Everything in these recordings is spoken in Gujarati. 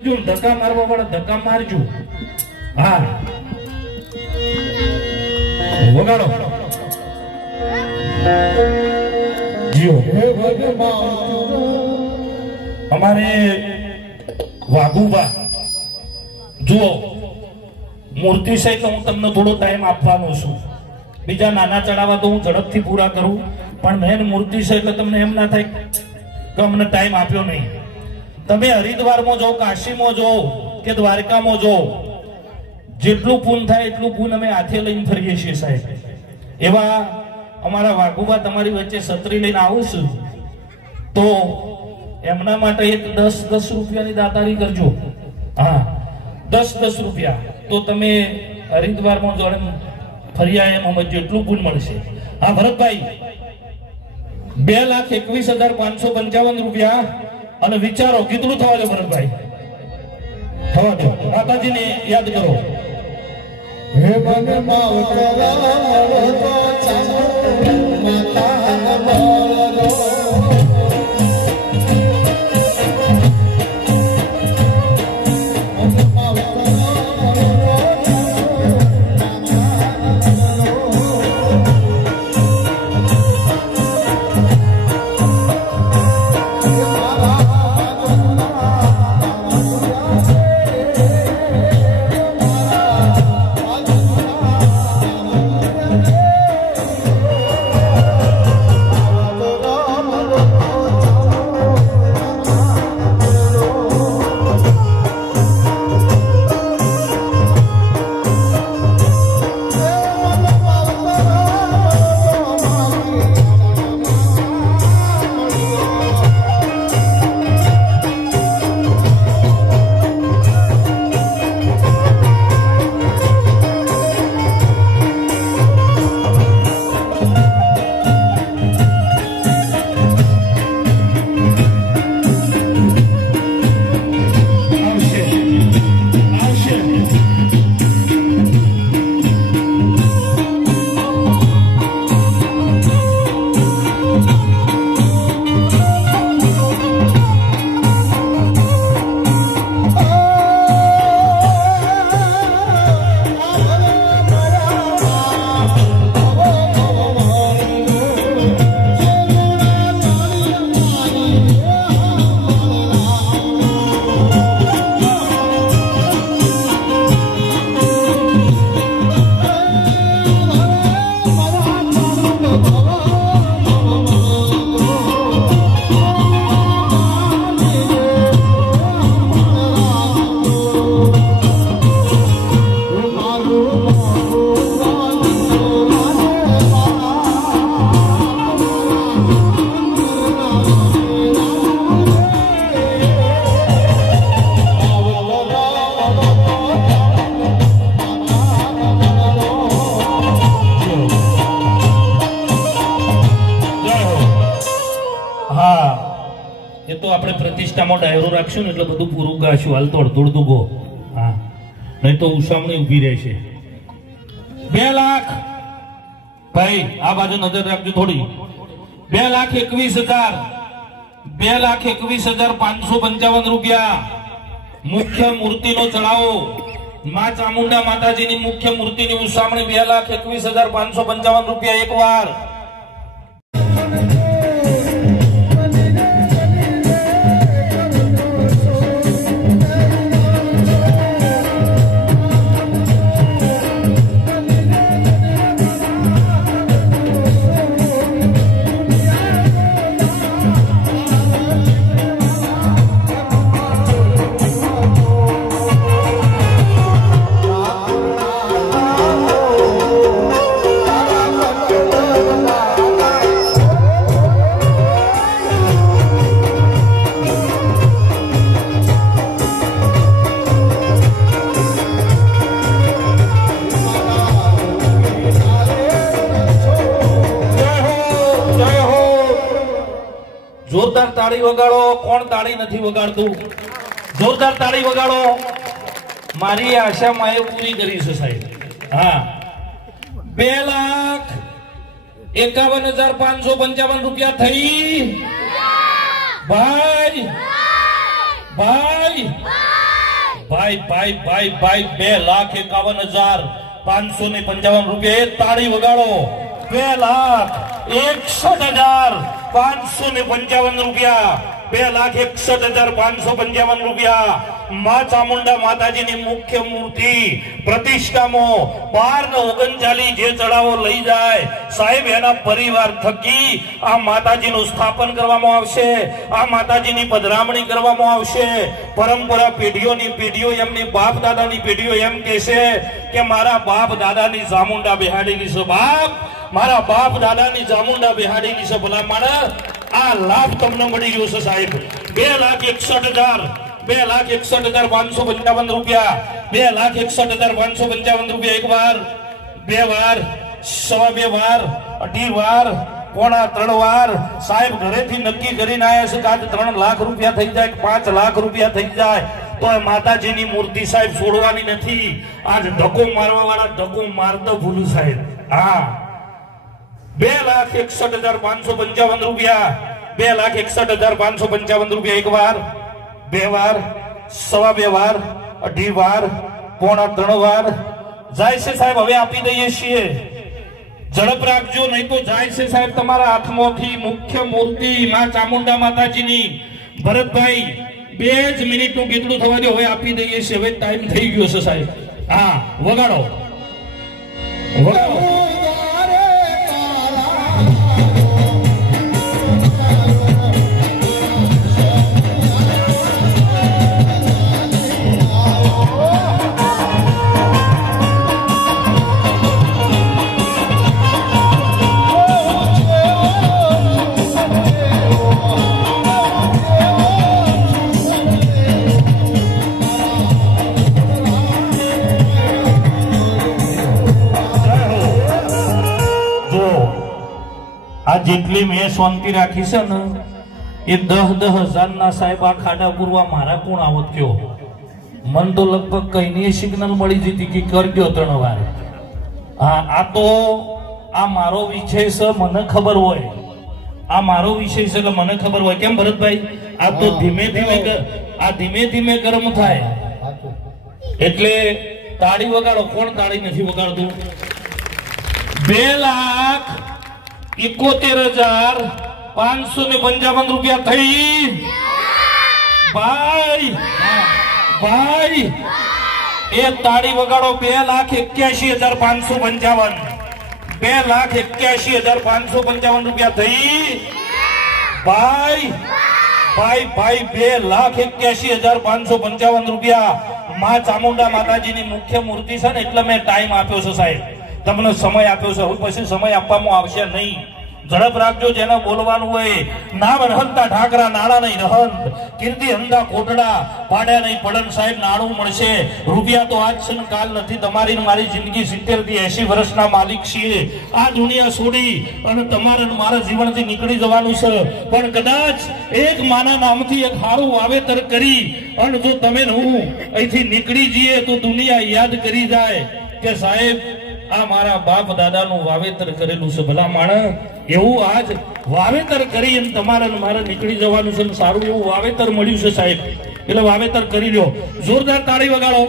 ધક્કા મારવા વાળા ધક્કા મારજો. હા વગાડો જીઓ. અમારે વાઘુબા જુઓ મૂર્તિ સહિત હું તમને થોડો ટાઈમ આપવાનો છું. બીજા નાના ચડાવવા તો હું ઝડપથી પૂરા કરું, પણ મેન મૂર્તિ છે એટલે તમને એમ ના થાય કે અમને ટાઈમ આપ્યો નહીં. તમે હરિદ્વારમાં જાઓ, કાશીમાં જાઓ કે દ્વારકામાં જાઓ, જેટલું પૂન થાય એટલું પૂન અમે હાથે લઈને ફરીએ છીએ સાહેબ. એવા અમારા વાઘુબા તમારી વચ્ચે છત્રી લઈને આવું છું, તો એમના માટે એક 10 રૂપિયાની દાતારી કરજો. હા 10 રૂપિયા તો તમે હરિદ્વારમાં જોડે ફર્યા એમ અમે જેટલું પૂન મળશે. હા ભરતભાઈ 2,21,555 રૂપિયા. અને વિચારો કેટલું થવા દો ભરતભાઈ, થવા દો. માતાજીને યાદ કરો. હે મને ડાયરો રાખશું ને એટલે બધું પૂરું ગાશું. હાલ તો અડધું ગો. હા નહીં તો ઉસામણી ઉભી રહેશે. 2 લાખ ભાઈ આ બાજુ નજર રાખજો થોડી. 2,21,555 રૂપિયા મુખ્ય મૂર્તિનો ચડાવો. માં ચામુંડા માતાજીની મુખ્ય મૂર્તિની ઉસામણી 2,21,555 રૂપિયા. એક વાર જોરદાર તાળી વગાડો. કોણ તાળી નથી વગાડતું? જોરદાર તાળી વગાડો. મારી આશા માએ પૂરી કરી છે સાહેબ. હા 2,51,555 રૂપિયા થઈ. ભાઈ ભાઈ ભાઈ ભાઈ ભાઈ ભાઈ 2,51,555 રૂપિયા. એક તાળી વગાડો. 2,61,555 રૂપિયા. 2,61,555 રૂપિયા. માં ચામુંડા માતાજીની મુખ્ય મૂર્તિ પ્રતિષ્ઠામાં 12 જે ચડાવો લઈ જાય સાહેબ એના પરિવાર થકી આ માતાજીનું સ્થાપન કરવામાં આવશે. આ માતાજીની પધરામણી કરવામાં આવશે. પરંપરા પેઢીઓની પેઢીઓ એમની બાપ દાદાની પેઢીઓ એમ કહેશે કે મારા બાપ દાદાની ચામુંડા બેહાડેલી છે. બાપ મારા બાપ દાદાની ચામુંડા બેહાડેલી છે. ભલા માણસ આ લાભ તમને મળી ગયો છે સાહેબ. 2,61,000 2,61,555 રૂપિયા. 2,61,555 રૂપિયા. એક વાર, બે વાર, સવા બે વાર, અઢી વાર, પોણા ત્રણ વાર. સાહેબ ઘરેથી નક્કી કરીને આવ્યા છે કે આજ 3 લાખ રૂપિયા થઈ જાય, 5 લાખ રૂપિયા થઈ જાય તો માતાજીની મૂર્તિ સાહેબ છોડવાની નથી. આજ ધક્કો મારવા વાળા ધક્કો મારતો ભૂલું સાહેબ. હા, 2,61,555 રૂપિયા. 2,61,555 રૂપિયા. એક વાર, બે વાર, સવા બે વાર, અઢી વાર, પોણા 3 વાર જાય છે સાહેબ. હવે આપી દઈએ છીએ. ઝડપ રાખજો નહીં તો જાય છે સાહેબ તમારા હાથમાંથી મુખ્ય મૂર્તિ માં ચામુંડા માતાજીની. ભરતભાઈ 2 જ મિનિટનું ગીતડું થવા દો. હવે આપી દઈએ છીએ. હવે ટાઈમ થઈ ગયો છે સાહેબ. હા, વગાડો વગાડો. આ જેટલી મેં શાંતિ રાખી છે ને એ 10,000 ના સાહેબ આ ખાડા પૂરવા મારા કોણ આવત કયો. મન તો લગભગ કઈ સિગ્નલ મળી જતી કે કરજો 3 વાર. હા, આ તો આ મારો વિષય છે, મને ખબર હોય. આ મારો વિષય છે એટલે મને ખબર હોય. કેમ ભરતભાઈ? આ તો ધીમે ધીમે ગરમ થાય એટલે તાળી વગાડો. કોણ તાળી નથી વગાડતું? 2,71,555 રૂપિયા થઈ. ભાઈ ભાઈ એ તાળી વગાડો. 2,81,555 2,81,555 રૂપિયા થઈ. ભાઈ ભાઈ ભાઈ 2,81,555 રૂપિયા. માં ચામુંડા માતાજીની મુખ્ય મૂર્તિ છે ને એટલે મેં ટાઈમ આપ્યો છે સાહેબ. તમને સમય આપ્યો છે. હવે પછી સમય આપવામાં આવશે નહીં. ઝડપ રાખજો. જેને બોલવાનું હોય નામ રહંતા ઠાકરા નાણા નહીં રહંત કીર્તિ હંદા કોટડા પાડ્યા નહીં પડન સાહેબ નાણું મળશે. રૂપિયા તો આજ છે કાલ નથી. તમારી મારી જિંદગી 70 થી 80 વર્ષના માલિક છીએ. આ દુનિયા છોડી અને તમારે મારા જીવનથી નીકળી જવાનું છે. પણ કદાચ એક માના નામથી એક સારું વાવેતર કરી અને જો તમે હું અહીંથી નીકળી જઈએ તો દુનિયા યાદ કરી જાય કે સાહેબ આ મારા બાપ દાદાનું વાવેતર કરેલું છે. ભલા માણસ એવું આજ વાવેતર કરી અને તમારે મારે નીકળી જવાનું છે. સારું એવું વાવેતર મળ્યું છે સાહેબ. એટલે વાવેતર કરી લો. જોરદાર તાળી વગાડો.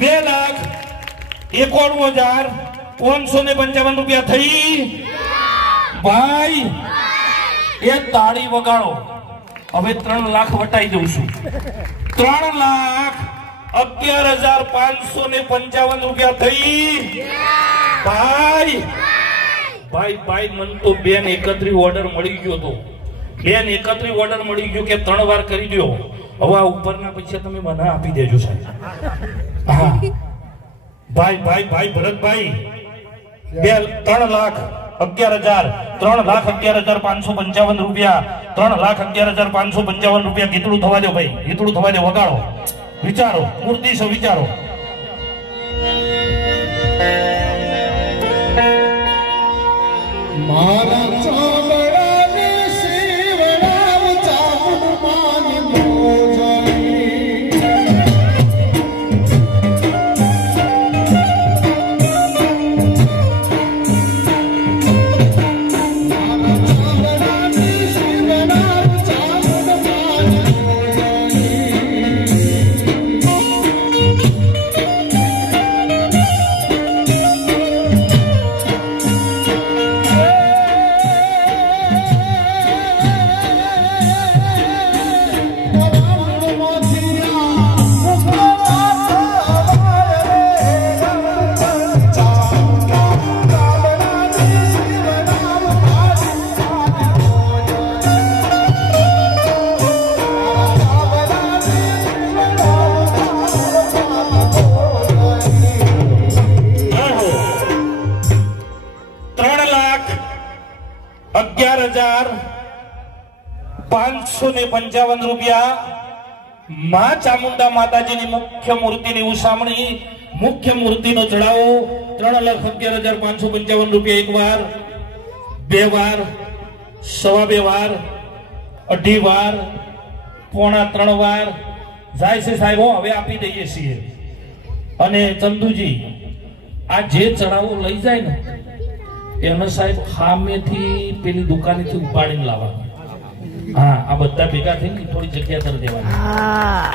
2,91,555 રૂપિયા થઈ. ભાઈ એ તાળી વગાડો. હવે 3 લાખ વટાઈ દઉં છું. 3,11,555 રૂપિયા થઈ. ભાઈ ભાઈ ભાઈ મન તો 2,31 ઓર્ડર મળી ગયો તો. 2,31 ઓર્ડર મળી ગયો કે 3 વાર કરી દો. હવે આ ઉપરના પૈસા તમે મને આપી દેજો સાહેબ. હા ભાઈ ભાઈ ભાઈ ભરતભાઈ 3,11,555 રૂપિયા. 3,11,555 રૂપિયા. ગીતડું થવા દો ભાઈ. ગીતડું થવા દો. વગાડો. વિચારો. મૂર્તિ છે વિચારો. મારા ચામડાને શિવરામ ચામુંડમાની મોજણી. મારા ચામડાને શિવરામ ચામુંડમાની મોજણી. 555 રૂપિયા માં ચામુંડા માતાજીની મુખ્ય મૂર્તિની ઉસામણી મુખ્ય મૂર્તિનો ચડાવો 3,11,555 રૂપિયા એક વાર, બે વાર, સવા બે વાર, અઢી વાર, પોણા ત્રણ વાર જાય છે સાહેબ. હવે આપી દઈએ છીએ. અને ચંદુજી આ જે ચડાવો લઈ જાય ને એને સાહેબ સામેથી પેલી દુકાનેથી ઉપાડીને લાવવા. હા, આ બધા ભેગા થઈને થોડી જગ્યા કરી દેવાની.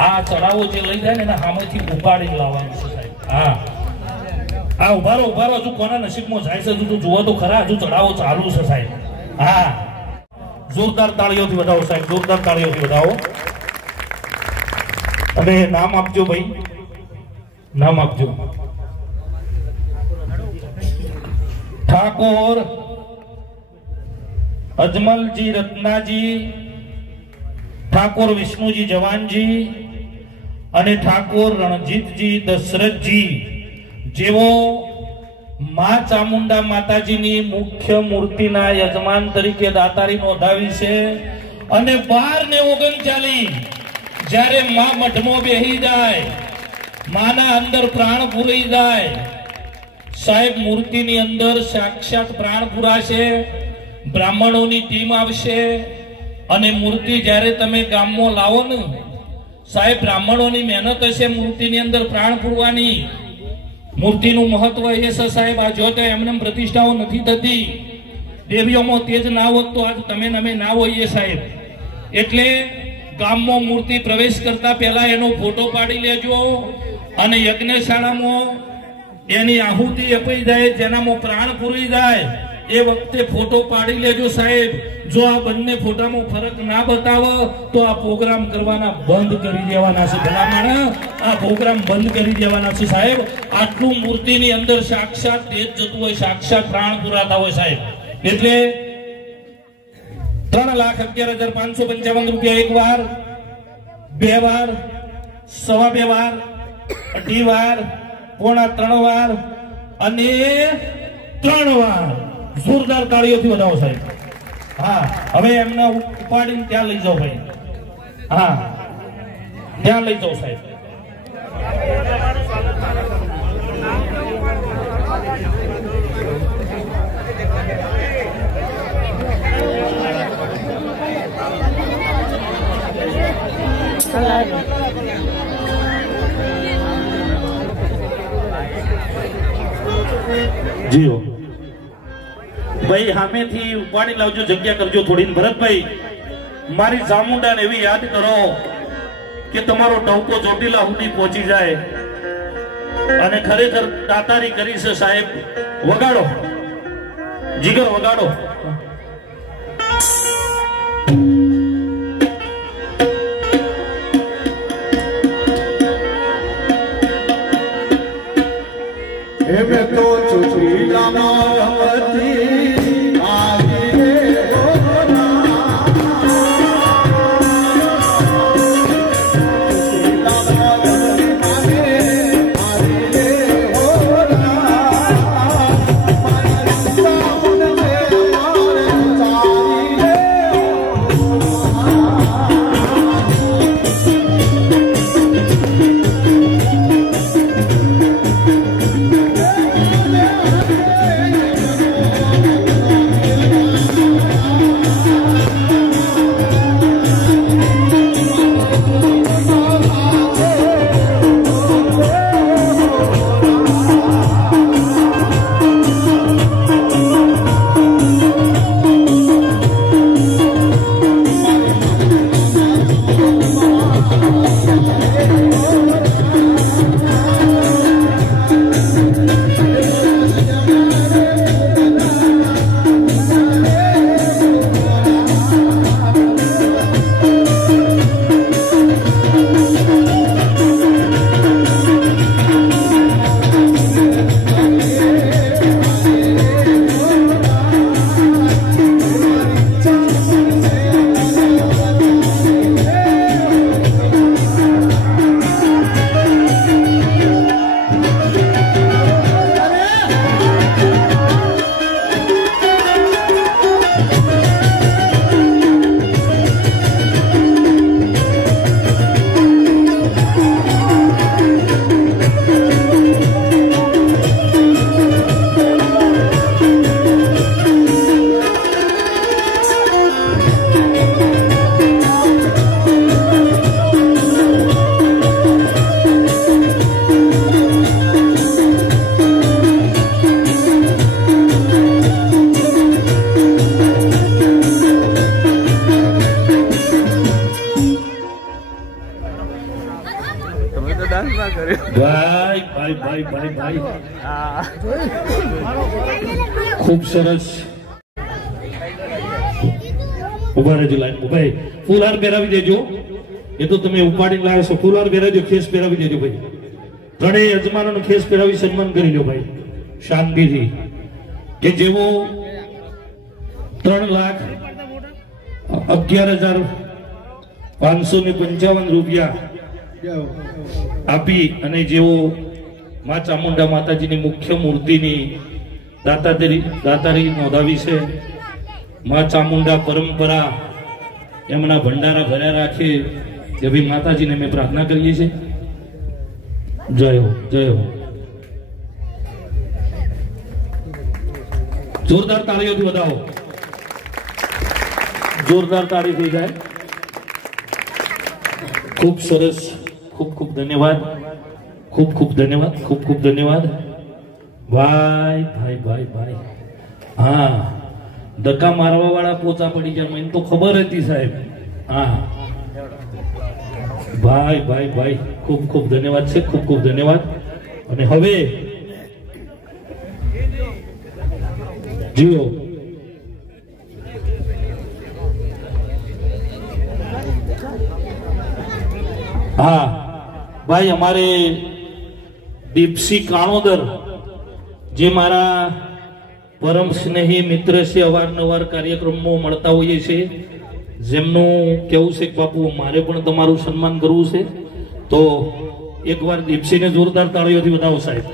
આ ચડાવો જે લઈ જાય ને એના સામેથી ઉપાડીને લાવવાનું છે સાહેબ. હા, આ ઉભારો હજુ કોના નસીબમાં જાય છે હજુ જુઓ તો ખરા. હજુ ચડાવો ચાલુ છે સાહેબ. હા, જોરદાર તાળીઓથી વધાવો સાહેબ, જોરદાર તાળીઓથી વધાવો. અને નામ આપજો ભાઈ, નામ આપજો. ઠાકોર અજમલજી રત્નાજી, ઠાકોર વિષ્ણુજી જવાનજી અને ઠાકોર રણજીતજી દશરથજી જેવો માં ચામુંડા માતાજીની મુખ્ય મૂર્તિના યજમાન તરીકે દાતારી નોંધાવી છે. અને 12 ને 39 જ્યારે માં મઠમાં બેહી જાય, માના અંદર પ્રાણ પૂરી જાય સાહેબ, મૂર્તિની અંદર સાક્ષાત પ્રાણ પુરાશે. બ્રાહ્મણોની ટીમ આવશે અને મૂર્તિ જ્યારે તમે ગામમાં લાવો ને સાહેબ, બ્રાહ્મણોની મહેનત હશે મૂર્તિની અંદર પ્રાણ પૂરવાની. મૂર્તિનું મહત્વ એ છે સાહેબ, આ જો તો એમને પ્રતિષ્ઠાઓ નથી થતી. દેવીઓમાં તેજ ના હોત તો આજ તમે અમે ના હોઈએ સાહેબ. એટલે ગામમાં મૂર્તિ પ્રવેશ કરતા પહેલા એનો ફોટો પાડી લેજો અને યજ્ઞશાળામાં એની આહુતિ અપાઈ જાય, જેનામાં પ્રાણ પૂરી જાય એ વખતે ફોટો પાડી લેજો સાહેબ. જો આ બંને ફોટામાં ફરક ના બતાવો તો આ પ્રોગ્રામ કરવાના બંધ કરી દેવાના છે. ભલામણ આ પ્રોગ્રામ બંધ કરી દેવાના છે સાહેબ. આટલું મૂર્તિની અંદર સાક્ષાત તેજ જતું હોય, સાક્ષાત પ્રાણ પુરાતા હોય સાહેબ. એટલે 3,11,555 રૂપિયા એક વાર, બે વાર, સવા બે વાર, અઢી વાર, પોણા ત્રણ વાર અને 3 વાર. જોરદાર તાળીઓથી વધાવો સાહેબ. હા, હવે એમને ઉપાડીને ત્યાં લઈ જાઓ ભાઈ. હા, ત્યાં લઈ જાઓ સાહેબ. જીઓ ભાઈ, સામેથી ઉપાડી લાવજો, જગ્યા કરજો થોડી. ભરતભાઈ, મારી ચામુંડાને એવી યાદ કરો કે તમારો ટવકો ચોટીલા સુધી પહોંચી જાય. અને ખરેખર દાતારી કરી છે સાહેબ. વગાડો જીગર, વગાડો. એમે તો ચોટીલામાં રમતી આવી રે તમે તો ડાન્સ ના કર્યો. ભાઈ ભાઈ ભાઈ ભાઈ ભાઈ ખૂબ સરસ. ઉભા રહેજો લાઈન ભાઈ. ફૂલહાર પહેરાવી દેજો. એ તો તમે ઉપાડીને લાવ્યો છો. ફૂલહાર પહેરાવજો, ખેસ પહેરાવી દેજો ભાઈ. ત્રણેય યજમાનોને ખેસ પહેરાવી સન્માન કરી લો ભાઈ શાંતિથી. કે જેવો 3,11,555 રૂપિયા આપી અને જેઓ મા ચામુંડા માતાજીની મુખ્ય મૂર્તિની દાતારી નોંધાવી છે. મા ચામુંડા પરંપરા એમના ભંડારા ભર્યા રાખે એવી માતાજીને અમે પ્રાર્થના કરીએ છીએ. જય હો, જય હો. જોરદાર તાળીઓથી વધાવો. જોરદાર તાળી થઈ જાય. ખૂબ સરસ. ખૂબ ખૂબ ધન્યવાદ. ખૂબ ખૂબ ધન્યવાદ. ખૂબ ખૂબ ધન્યવાદ. ભાઈ ભાઈ ભાઈ ભાઈ. હા, ધક્કા મારવા વાળા પોચા પડી જાય મને તો ખબર હતી સાહેબ. હા ભાઈ ભાઈ ભાઈ ખૂબ ખૂબ ધન્યવાદ છે. ખૂબ ખૂબ ધન્યવાદ. અને હવે જીઓ હા ભાઈ, અમારે દીપસી કાણોદર જે મારા પરમ સ્નેહી મિત્ર છે, અવારનવાર કાર્યક્રમમાં મળતા હોઈએ છીએ, જેમનું કેવું છે કે બાપુ મારે પણ તમારું સન્માન કરવું છે, તો એકવાર દીપસીને જોરદાર તાળીઓથી વધાવો સાહેબ.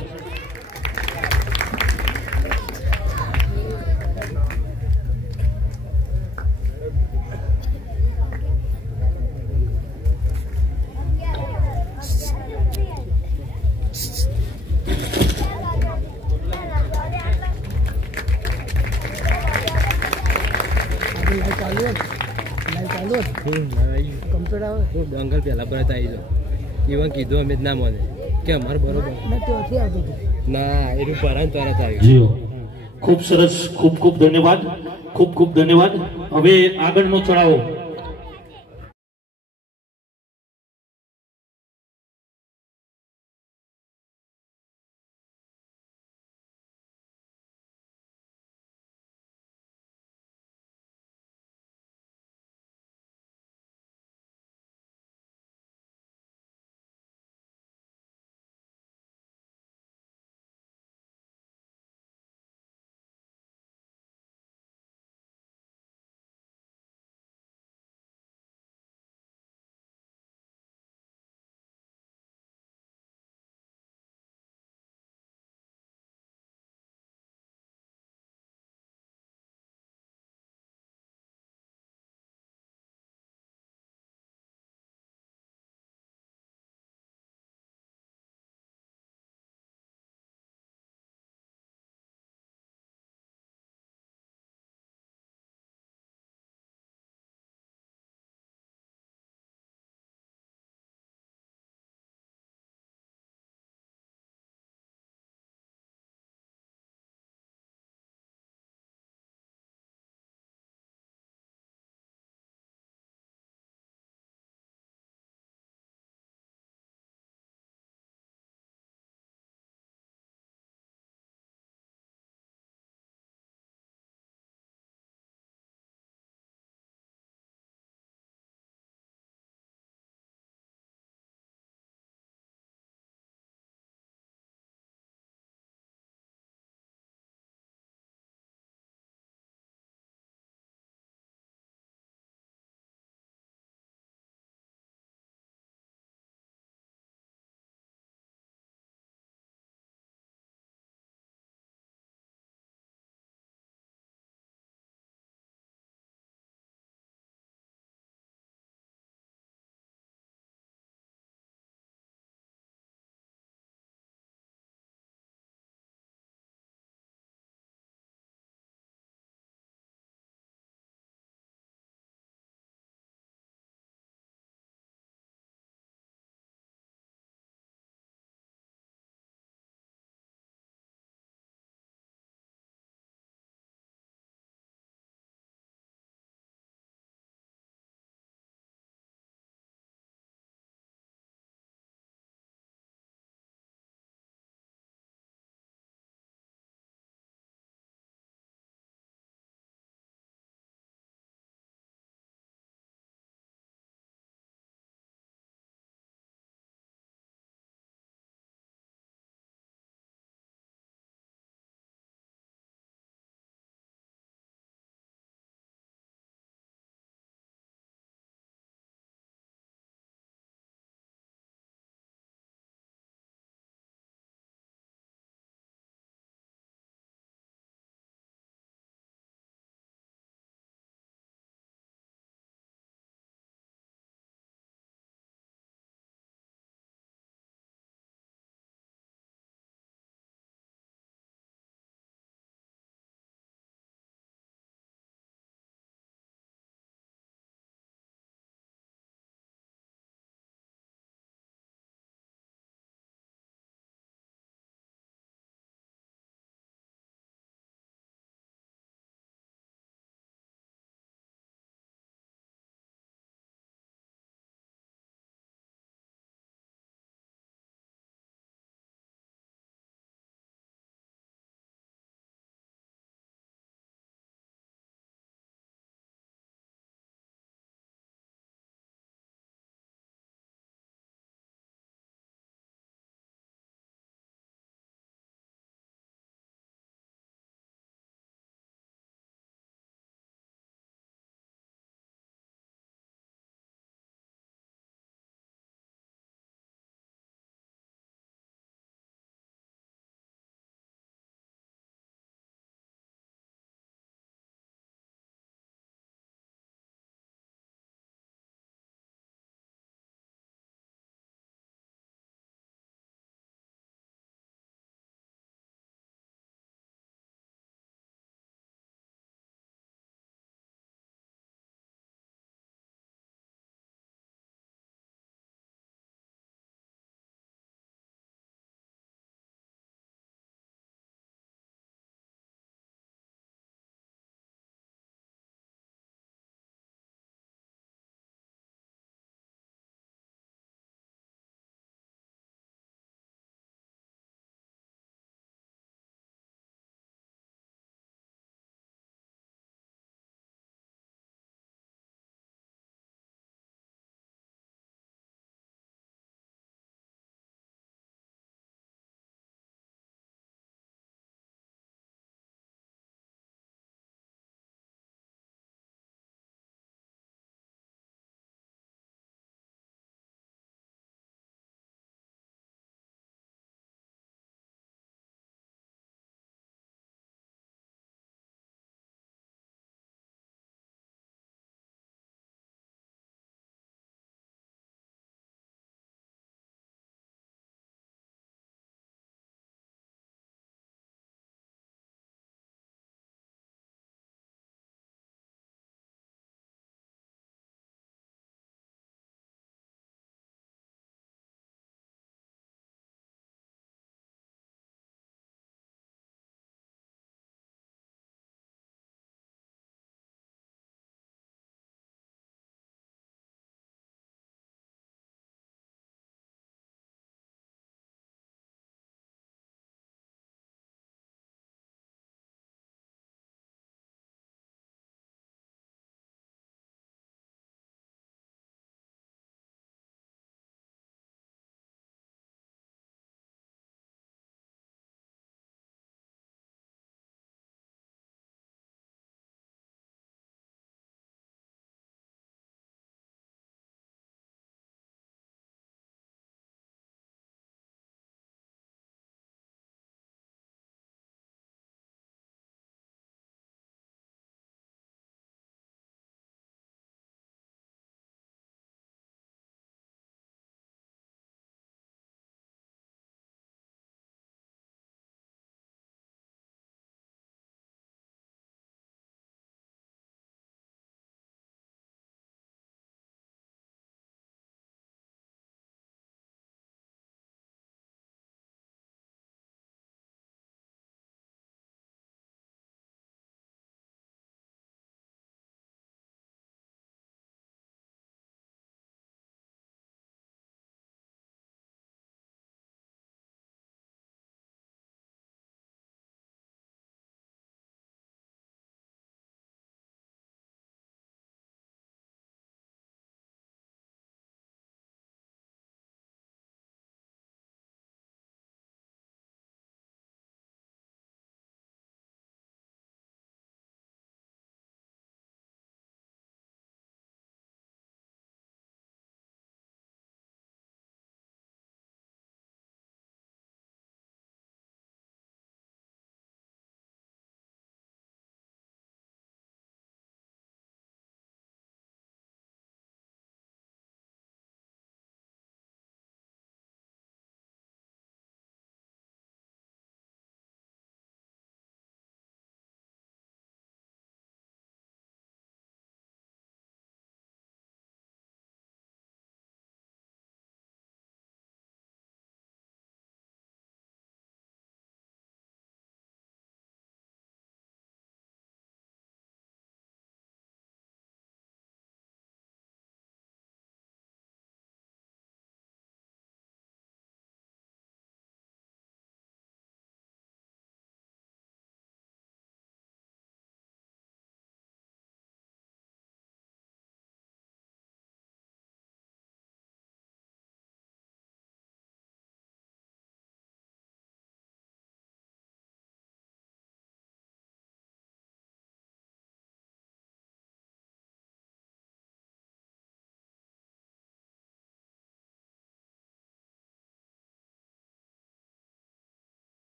ડોંગર પેલા પરત આવી જાઓ. ઇવન કીધું અમે જ ના મને કે અમારે બરોબર ના એનું પરાન તરત આવ્યું. જીઓ ખૂબ સરસ. ખૂબ ખૂબ ધન્યવાદ. ખૂબ ખૂબ ધન્યવાદ. હવે આગળનો ચડાવો